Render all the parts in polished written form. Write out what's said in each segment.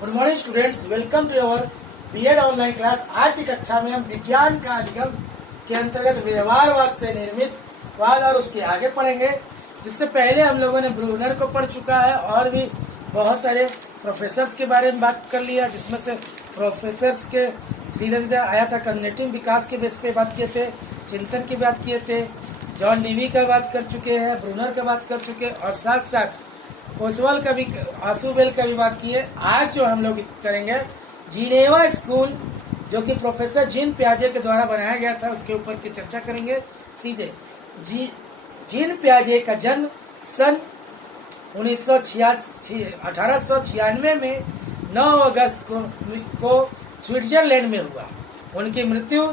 Good morning students, welcome to our BEd online class. आज की कक्षा में हम विज्ञान का अधिगम के अंतर्गत व्यवहारवाद से निर्मित वाद और उसके आगे पढ़ेंगे। जिससे पहले हम लोगों ने ब्रूनर को पढ़ चुका है और भी बहुत सारे प्रोफेसर्स के बारे में बात कर लिया, जिसमें से प्रोफेसर्स के सीरीज आया था। कॉग्निटिव विकास के बेस पे बात किए थे, चिंतन की बात किए थे, जॉन डीवी का बात कर चुके हैं, ब्रूनर का बात कर चुके हैं और साथ साथ ओसवाल का भी, आसूबेल का भी बात किए। आज जो हम लोग करेंगे जिनेवा स्कूल, जो कि प्रोफेसर जीन पियाजे के द्वारा बनाया गया था, उसके ऊपर की चर्चा करेंगे सीधे। जीन पियाजे का जन्म सन 1896 में 9 अगस्त को स्विट्जरलैंड में हुआ। उनकी मृत्यु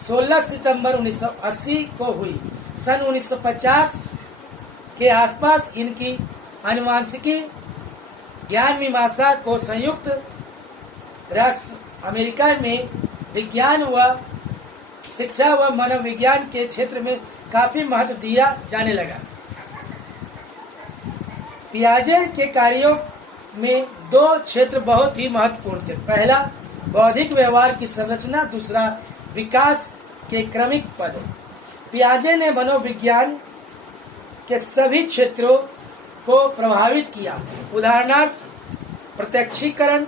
16 सितंबर 1980 को हुई। सन 1950 के आसपास इनकी आनुवांशिकी ज्ञान मीमांसा को संयुक्त राष्ट्र अमेरिका में विज्ञान व शिक्षा व मनोविज्ञान के क्षेत्र में काफी महत्व दिया जाने लगा। पियाजे के कार्यों में 2 क्षेत्र बहुत ही महत्वपूर्ण थे। पहला बौद्धिक व्यवहार की संरचना, दूसरा विकास के क्रमिक पद। पियाजे ने मनोविज्ञान के सभी क्षेत्रों को प्रभावित किया। उदाहरणार्थ प्रत्यक्षीकरण,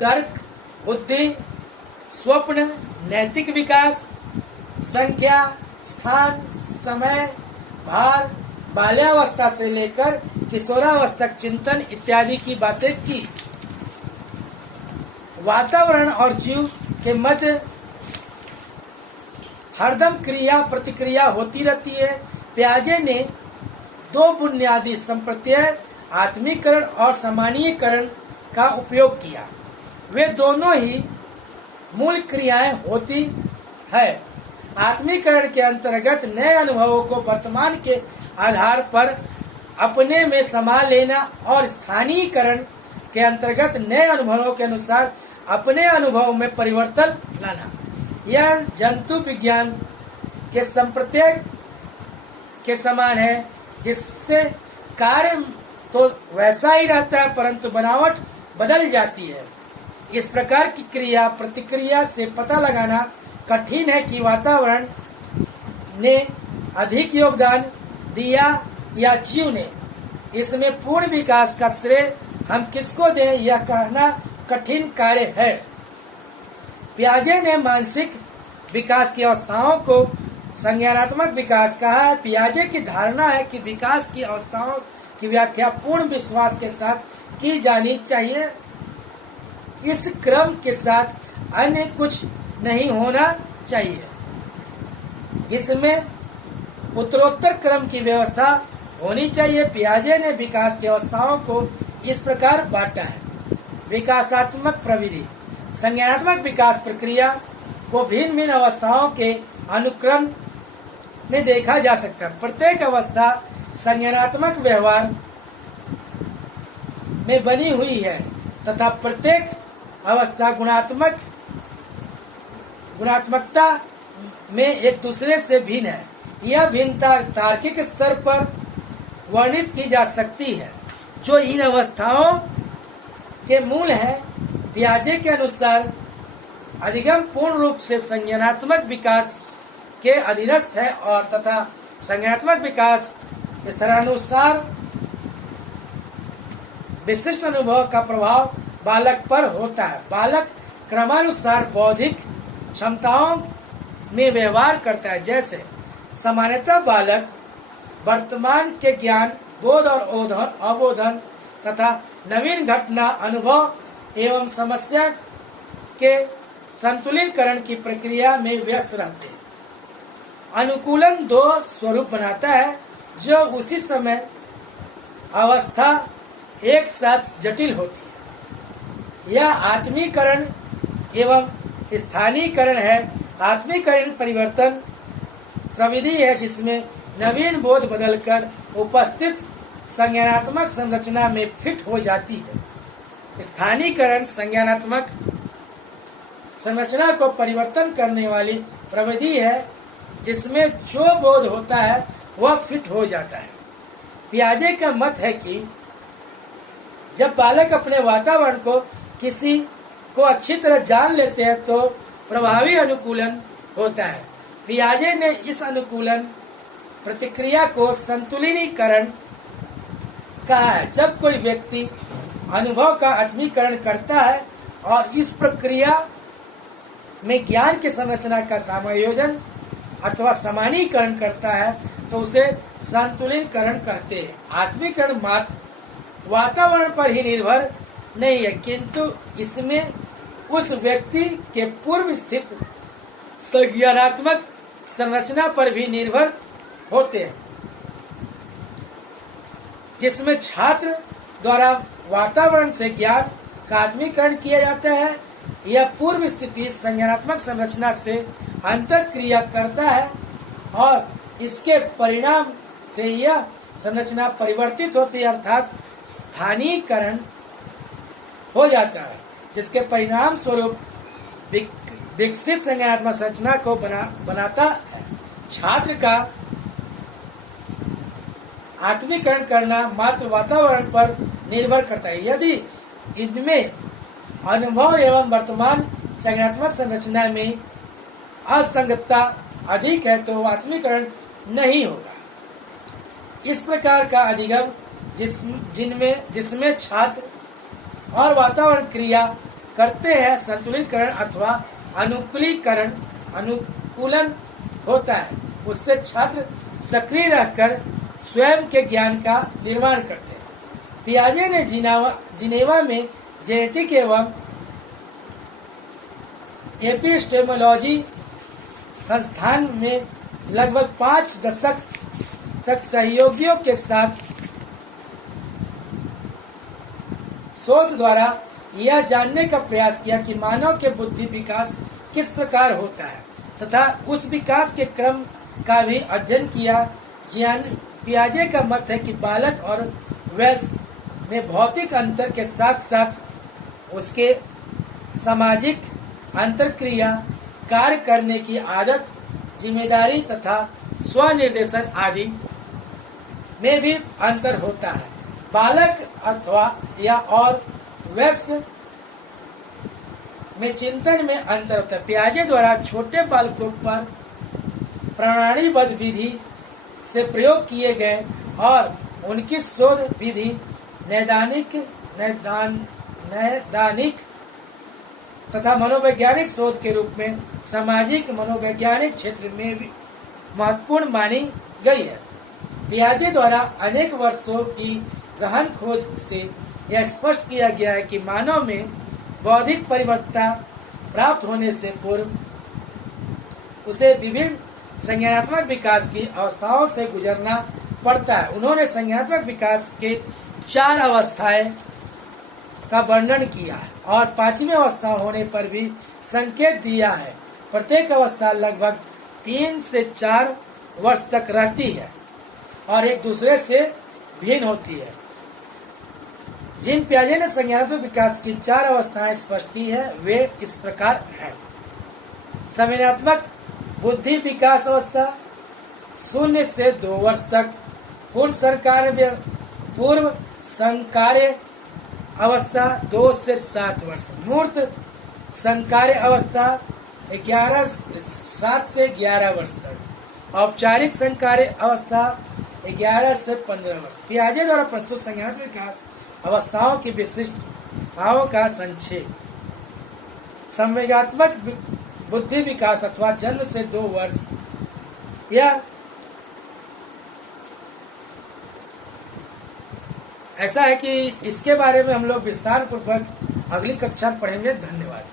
तर्क, बुद्धि, स्वप्न, नैतिक विकास, संख्या, स्थान, समय, भार, बाल्यावस्था से लेकर किशोरावस्था तक चिंतन इत्यादि की बातें की। वातावरण और जीव के मध्य हरदम क्रिया प्रतिक्रिया होती रहती है। पियाजे ने 2 बुनियादी संप्रत्यय, आत्मीकरण और सामान्यीकरण का उपयोग किया। वे दोनों ही मूल क्रियाएं होती है। आत्मीकरण के अंतर्गत नए अनुभवों को वर्तमान के आधार पर अपने में समा लेना और स्थानीयकरण के अंतर्गत नए अनुभवों के अनुसार अपने अनुभव में परिवर्तन लाना। यह जंतु विज्ञान के संप्रत्यय के समान है, जिससे कार्य तो वैसा ही रहता है परंतु बनावट बदल जाती है। इस प्रकार की क्रिया प्रतिक्रिया से पता लगाना कठिन है कि वातावरण ने अधिक योगदान दिया या जीव ने। इसमें पूर्ण विकास का श्रेय हम किसको दें, यह कहना कठिन कार्य है। पियाजे ने मानसिक विकास की अवस्थाओं को संज्ञानात्मक विकास कहा है। पियाजे की धारणा है कि विकास की अवस्थाओं की व्याख्या पूर्ण विश्वास के साथ की जानी चाहिए। इस क्रम के साथ अन्य कुछ नहीं होना चाहिए। इसमें उत्तरोत्तर क्रम की व्यवस्था होनी चाहिए। पियाजे ने विकास की अवस्थाओं को इस प्रकार बांटा है। विकासात्मक प्रविधि, संज्ञानात्मक विकास प्रक्रिया को भिन्न भिन्न अवस्थाओं के अनुक्रम में देखा जा सकता है। प्रत्येक अवस्था संज्ञानात्मक व्यवहार में बनी हुई है तथा प्रत्येक अवस्था गुणात्मकता में एक दूसरे से भिन्न है। यह भिन्नता तार्किक स्तर पर वर्णित की जा सकती है, जो इन अवस्थाओं के मूल है। पियाजे के अनुसार अधिगम पूर्ण रूप से संज्ञानात्मक विकास के अधीनस्थ है और तथा संज्ञानात्मक विकास स्तरानुसार विशिष्ट अनुभव का प्रभाव बालक पर होता है। बालक क्रमानुसार बौद्धिक क्षमताओं में व्यवहार करता है। जैसे सामान्यतः बालक वर्तमान के ज्ञान, बोध और अवबोधन तथा नवीन घटना अनुभव एवं समस्या के संतुलितकरण की प्रक्रिया में व्यस्त रहते हैं। अनुकूलन 2 स्वरूप बनाता है, जो उसी समय अवस्था एक साथ जटिल होती है। यह आत्मीकरण एवं स्थानीयकरण है। आत्मीकरण परिवर्तन प्रविधि है, जिसमें नवीन बोध बदलकर उपस्थित संज्ञानात्मक संरचना में फिट हो जाती है। स्थानीयकरण संज्ञानात्मक संरचना को परिवर्तन करने वाली प्रविधि है, जिसमें जो बोध होता है वह फिट हो जाता है। पियाजे का मत है कि जब बालक अपने वातावरण को किसी को अच्छी तरह जान लेते हैं तो प्रभावी अनुकूलन होता है। पियाजे ने इस अनुकूलन प्रतिक्रिया को संतुलिनीकरण कहा है। जब कोई व्यक्ति अनुभव का आत्मीकरण करता है और इस प्रक्रिया में ज्ञान की संरचना का समायोजन अथवा समानीकरण करता है तो उसे संतुलिनीकरण कहते हैं। आत्मीकरण मात्र वातावरण पर ही निर्भर नहीं है, किंतु इसमें उस व्यक्ति के पूर्व स्थित संज्ञानात्मक संरचना पर भी निर्भर होते हैं, जिसमें छात्र द्वारा वातावरण से ज्ञान का आत्मीकरण किया जाता है। यह पूर्व स्थिति संज्ञानात्मक संरचना से अंतःक्रिया करता है और इसके परिणाम से यह संरचना परिवर्तित होती है, अर्थात स्थानीयकरण हो जाता है, जिसके परिणाम स्वरूप विकसित संज्ञानात्मक संरचना को बनाता है। छात्र का आत्मीकरण करना मात्र वातावरण पर निर्भर करता है। यदि इनमें अनुभव एवं वर्तमान संज्ञानात्मक संरचना में असंगतता अधिक है तो आत्मीकरण नहीं होगा। इस प्रकार का अधिगम जिसमें छात्र और वातावरण क्रिया करते हैं संतुलितकरण अथवा अनुकूलन होता है। उससे छात्र सक्रिय रहकर स्वयं के ज्ञान का निर्माण करते हैं। पियाजे ने जिनेवा में जेनेटिक एवं एपिस्टेमोलॉजी संस्थान में लगभग 5 दशक तक सहयोगियों के साथ शोध द्वारा यह जानने का प्रयास किया कि मानव के बुद्धि विकास किस प्रकार होता है तथा उस विकास के क्रम का भी अध्ययन किया। पियाजे का मत है कि बालक और वयस्क में भौतिक अंतर के साथ साथ उसके सामाजिक अंतरक्रिया, कार्य करने की आदत, जिम्मेदारी तथा स्वनिर्देशन आदि में भी अंतर होता है। बालक अथवा या और वयस्क में चिंतन में अंतर होता है। पियाजे द्वारा छोटे बालकों पर प्रणालीबद्ध विधि से प्रयोग किए गए और उनकी शोध विधि नैदानिक तथा मनोवैज्ञानिक शोध के रूप में सामाजिक मनोवैज्ञानिक क्षेत्र में भी महत्वपूर्ण मानी गई है। पियाजे द्वारा अनेक वर्षों की गहन खोज से यह स्पष्ट किया गया है कि मानव में बौद्धिक परिपक्वता प्राप्त होने से पूर्व उसे विभिन्न संज्ञानात्मक विकास की अवस्थाओं से गुजरना पड़ता है। उन्होंने संज्ञानात्मक विकास के 4 अवस्थाएं का वर्णन किया है और 5वीं अवस्था होने पर भी संकेत दिया है। प्रत्येक अवस्था लगभग 3 से 4 वर्ष तक रहती है और एक दूसरे से भिन्न होती है। जिन पियाजे ने संज्ञानात्मक विकास की 4 अवस्थाएं स्पष्ट की है वे इस प्रकार हैं। संवेदनात्मक बुद्धि विकास अवस्था 0 से 2 वर्ष तक, पूर्व संकार्य अवस्था 2 से 7 वर्ष, मूर्त संकार्य अवस्था 7 से 11 वर्ष तक, औपचारिक संकार्य अवस्था 11 से 15 वर्ष। पियाजे द्वारा प्रस्तुत संज्ञानात्मक विकास अवस्थाओं की विशिष्टताओं का संक्षेप। संवेगात्मक बुद्धि विकास अथवा जन्म से 2 वर्ष, यह ऐसा है कि इसके बारे में हम लोग विस्तार पूर्वक अगली कक्षा में पढ़ेंगे। धन्यवाद।